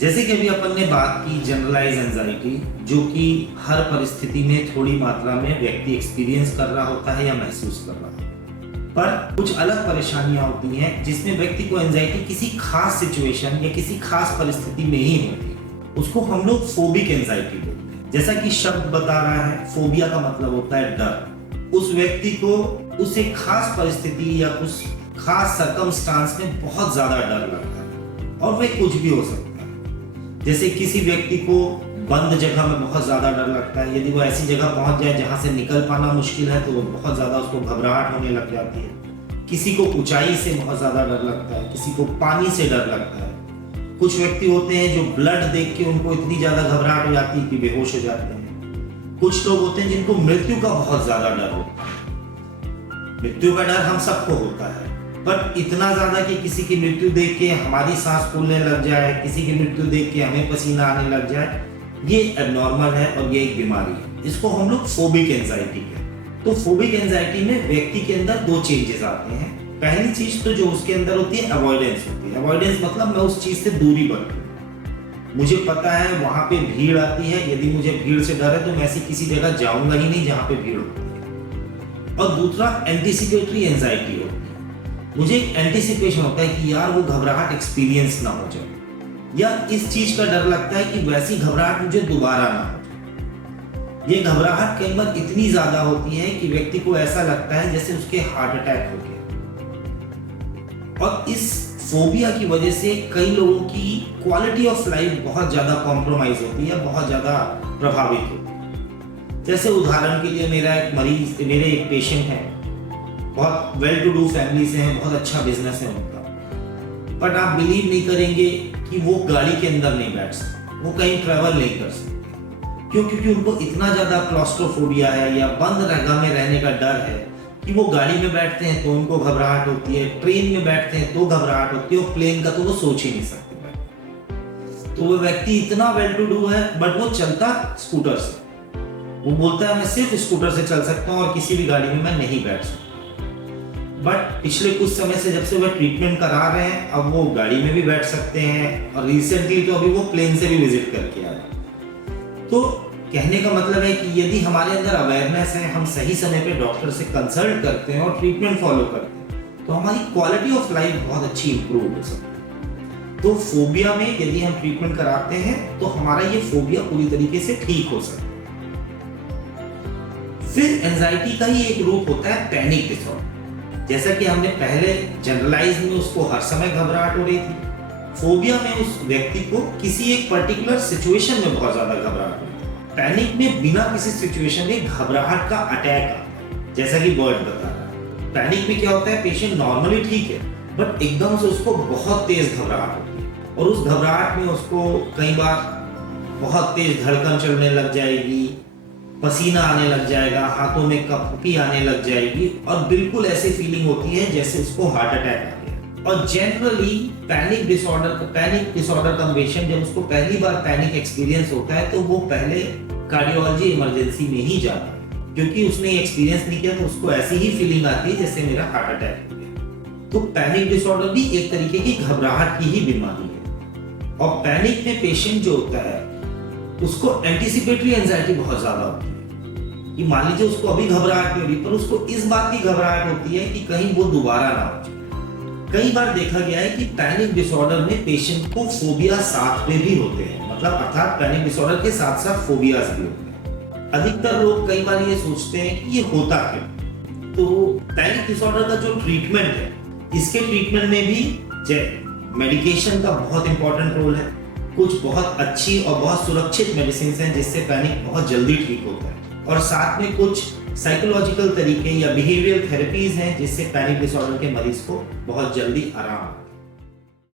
जैसे कि अभी अपन ने बात की जनरलाइज एंजाइटी, जो कि हर परिस्थिति में थोड़ी मात्रा में व्यक्ति एक्सपीरियंस कर रहा होता है या महसूस कर रहा होता है। पर कुछ अलग परेशानियां होती हैं जिसमें व्यक्ति को एंजाइटी किसी खास सिचुएशन या किसी खास परिस्थिति में ही होती है। उसको हम लोग फोबिक एंजाइटी बोलते हैं। जैसा कि शब्द बता रहा है, फोबिया का मतलब होता है डर। उस व्यक्ति को उस एक खास परिस्थिति या कुछ खास सर्कमस्टांस में बहुत ज्यादा डर लगता है और वह कुछ भी हो सकता है। जैसे किसी व्यक्ति को बंद जगह में बहुत ज्यादा डर लगता है। यदि वो ऐसी जगह पहुंच जाए जहां से निकल पाना मुश्किल है तो वो बहुत ज्यादा उसको घबराहट होने लग जाती है। किसी को ऊंचाई से बहुत ज्यादा डर लगता है, किसी को पानी से डर लगता है। कुछ व्यक्ति होते हैं जो ब्लड देख के उनको इतनी ज्यादा घबराहट हो जाती है कि बेहोश हो जाते हैं। कुछ लोग होते हैं जिनको मृत्यु का बहुत ज्यादा डर होता है। मृत्यु का डर हम सबको होता है, बट इतना ज्यादा कि किसी की मृत्यु देख के हमारी सांस फूलने लग जाए, किसी की मृत्यु देख के हमें पसीना आने लग जाए, ये एबनॉर्मल है और ये एक बीमारी है। इसको हम लोग फोबिक एंजाइटी कहते हैं। तो फोबिक एंजाइटी में व्यक्ति के अंदर दो चेंजेस आते हैं। पहली चीज तो जो उसके अंदर होती है अवॉइडेंस होती है। अवॉइडेंस मतलब मैं उस चीज से दूरी बरतूं। मुझे पता है वहां पे भीड़ आती है, यदि मुझे भीड़ से डर है तो मैं ऐसी किसी जगह जाऊंगा ही नहीं जहां पे भीड़ होती है। और दूसरा एंटीसिपेटरी एंजाइटी होती है। मुझे एक एंटीसिपेशन होता है कि यार वो घबराहट एक्सपीरियंस ना हो जाए, या इस चीज का डर लगता है कि वैसी घबराहट मुझे दोबारा ना हो जाए। ये घबराहट कई बार इतनी ज्यादा होती है कि व्यक्ति को ऐसा लगता है जैसे उसके हार्ट अटैक हो गया। और इस फोबिया की वजह से कई लोगों की क्वालिटी ऑफ लाइफ बहुत ज्यादा कॉम्प्रोमाइज होती है, बहुत ज्यादा प्रभावित होती है। जैसे उदाहरण के लिए मेरे एक पेशेंट है, बहुत वेल टू डू फैमिली से हैं, बहुत अच्छा बिजनेस है उनका, बट आप बिलीव नहीं करेंगे कि वो गाड़ी के अंदर नहीं बैठ सकते, वो कहीं ट्रैवल नहीं कर सकते। क्यों? क्योंकि उनको इतना ज्यादा क्लॉस्ट्रोफोबिया है या बंद जगह में रहने का डर है कि वो गाड़ी में बैठते हैं तो उनको घबराहट होती है, ट्रेन में बैठते हैं तो घबराहट होती है, और प्लेन का तो वो सोच ही नहीं सकते। तो वो व्यक्ति इतना वेल टू डू है बट वो चलता स्कूटर से। वो बोलता है मैं सिर्फ स्कूटर से चल सकता हूँ और किसी भी गाड़ी में मैं नहीं बैठ सकता। बट पिछले कुछ समय से जब से वह ट्रीटमेंट करा रहे हैं, अब वो गाड़ी में भी बैठ सकते हैं, और रिसेंटली तो अभी वो प्लेन से भी विजिट करके आए। तो कहने का मतलब है कि यदि हमारे अंदर अवेयरनेस है, हम सही समय पे डॉक्टर से कंसल्ट करते हैं और ट्रीटमेंट फॉलो करते हैं, तो हमारी क्वालिटी ऑफ लाइफ बहुत अच्छी इंप्रूव हो सकती है। तो फोबिया में यदि हम ट्रीटमेंट कराते हैं तो हमारा ये फोबिया पूरी तरीके से ठीक हो सकता है। फिर एंजाइटी का ही एक रूप होता है पैनिक डिसऑर्डर। जैसा कि हमने पहले जनरलाइज में उसको हर समय घबराहट हो रही थी, फोबिया में उस व्यक्ति को किसी एक पर्टिकुलर सिचुएशन में बहुत ज्यादा घबराहट होती है। पैनिक में बिना किसी सिचुएशन के घबराहट का अटैक आता है, जैसा कि वर्ड बता रहा है। पैनिक में क्या होता है, पेशेंट नॉर्मली ठीक है बट एकदम से उसको बहुत तेज घबराहट होती है, और उस घबराहट में उसको कई बार बहुत तेज धड़कन चलने लग जाएगी, पसीना आने लग जाएगा, हाथों में कपकी आने लग जाएगी, और बिल्कुल ऐसी फीलिंग होती है जैसे उसको हार्ट अटैक आ गया। और जनरली पैनिक डिसऑर्डर का पेशेंट जब उसको पहली बार पैनिक एक्सपीरियंस होता है तो वो पहले कार्डियोलॉजी इमरजेंसी में ही जाता है, क्योंकि उसने एक्सपीरियंस नहीं किया तो उसको ऐसी ही फीलिंग आती है जैसे मेरा हार्ट अटैक हो गया। तो पैनिक डिसऑर्डर भी एक तरीके की घबराहट की ही बीमारी है। और पैनिक में पेशेंट जो होता है उसको एंटीसिपेटरी एंजाइटी बहुत ज्यादा होती है कि मान लीजिए उसको अभी घबराहट नहीं हो रही, पर उसको इस बात की घबराहट होती है कि कहीं वो दोबारा ना हो जाए। कई बार देखा गया है कि पैनिक डिसऑर्डर में पेशेंट को फोबिया साथ में भी होते हैं, मतलब अर्थात पैनिक डिसऑर्डर के साथ साथ फोबियाज भी होते हैं। अधिकतर लोग कई बार ये सोचते हैं कि ये होता क्यों। तो पैनिक डिसऑर्डर का जो ट्रीटमेंट है, इसके ट्रीटमेंट में भी मेडिकेशन का बहुत इंपॉर्टेंट रोल है। कुछ बहुत अच्छी और बहुत सुरक्षित मेडिसिन हैं जिससे पैनिक बहुत जल्दी ठीक होता है, और साथ में कुछ साइकोलॉजिकल तरीके या बिहेवियरल थेरेपीज हैं जिससे पैनिक डिसऑर्डर के मरीज को बहुत जल्दी आराम आता है।